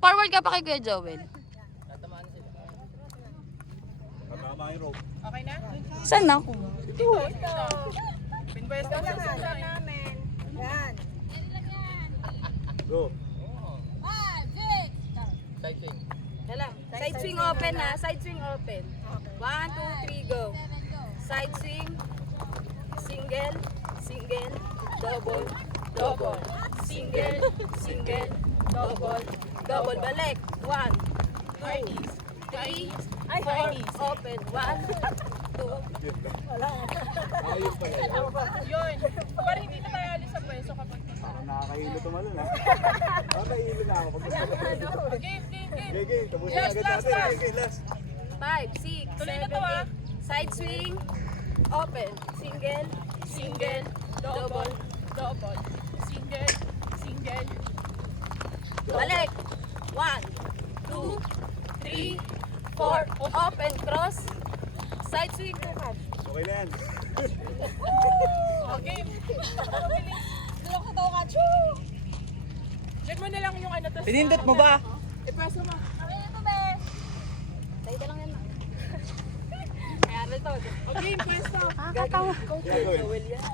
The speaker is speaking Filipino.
Forward ka pa kay Kuya Joel. Tama yung rope. Okay na? Saan ako? Pinpwesto na namin. Yan. Go. Side swing. Side swing open ha. Side swing open. 1, 2, 3, go. Side swing. Single. Single. Double. Double. Single. Single. Double. Double. Balik. 1, 2, 3, 4. Open. 1, 2. Ayun pala yun. Yun. Parang hindi na tayo alis sa pwesto kapag... Parang nakakahilo tumalon ha. Nakakahilo na ako. Game. Okay, tapusin Last, agad last, natin. last. Okay, last. 5, 6, Tuloy 7, na to, ah. 8. Side swing. Open. Single. Single. Double. Double. Single. Single. Balik. 1, 2, 3, 4. Open. Cross. Side swing. Okay na yan. Game. Diyan mo na lang yung ano to. Pinindot mo ba? Ipwesto mo. Tayo ka lang yan. Kaya rin to. Okay, pwesto. Yeah, go. Joel yan.